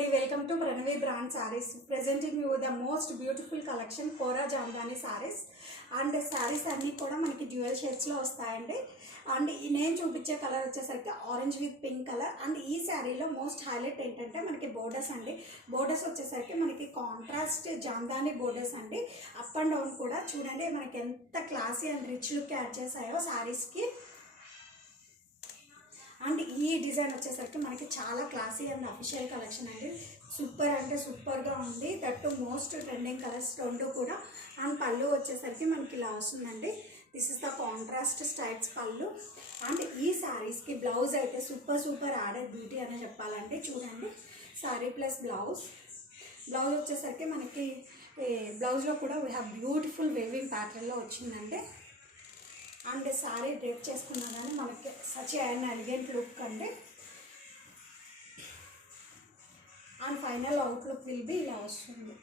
అండి, welcome to Pranavi brand saris. Presenting you the most beautiful collection Kora Jamdani saris. And saris అన్నీ కూడా మనకి dual షేడ్స్లో వస్తాయండి. అండ్ నేను చూపించే కలర్ వచ్చేసరికి orange with pink colour. And ఈ శారీలో మోస్ట్ హైలైట్ ఏంటంటే మనకి బోర్డర్స్ అండి. బోర్డర్స్ వచ్చేసరికి మనకి కాంట్రాస్ట్ జామ్దాని బోర్డర్స్ అండి. అప్ అండ్ డౌన్ కూడా చూడండి మనకి ఎంత classy and rich look add చేసాయో శారీస్కి. అండ్ ఈ డిజైన్ వచ్చేసరికి మనకి చాలా క్లాసీ అండ్ అఫీషియల్ కలెక్షన్ అండి. సూపర్ అంటే సూపర్గా ఉంది. దట్ మోస్ట్ ట్రెండింగ్ కలర్స్ రెండు కూడా. అండ్ పళ్ళు వచ్చేసరికి మనకి ఇలా వస్తుందండి. This is the contrast styles పళ్ళు. అండ్ ఈ శారీస్కి బ్లౌజ్ అయితే సూపర్ యాడెడ్ బ్యూటీ అనే చెప్పాలండి. చూడండి శారీ ప్లస్ బ్లౌజ్ వచ్చేసరికి మనకి బ్లౌజ్లో కూడా వీ హ్యావ్ బ్యూటిఫుల్ వేవింగ్ ప్యాటర్న్లో వచ్చిందండి. అండ్ శారీ డ్రేప్ చేసుకున్నా కానీ మనకి సచ్ అండ్ ఎలిగెంట్ లుక్ అండి. And final outlook will be ఇలా వస్తుంది.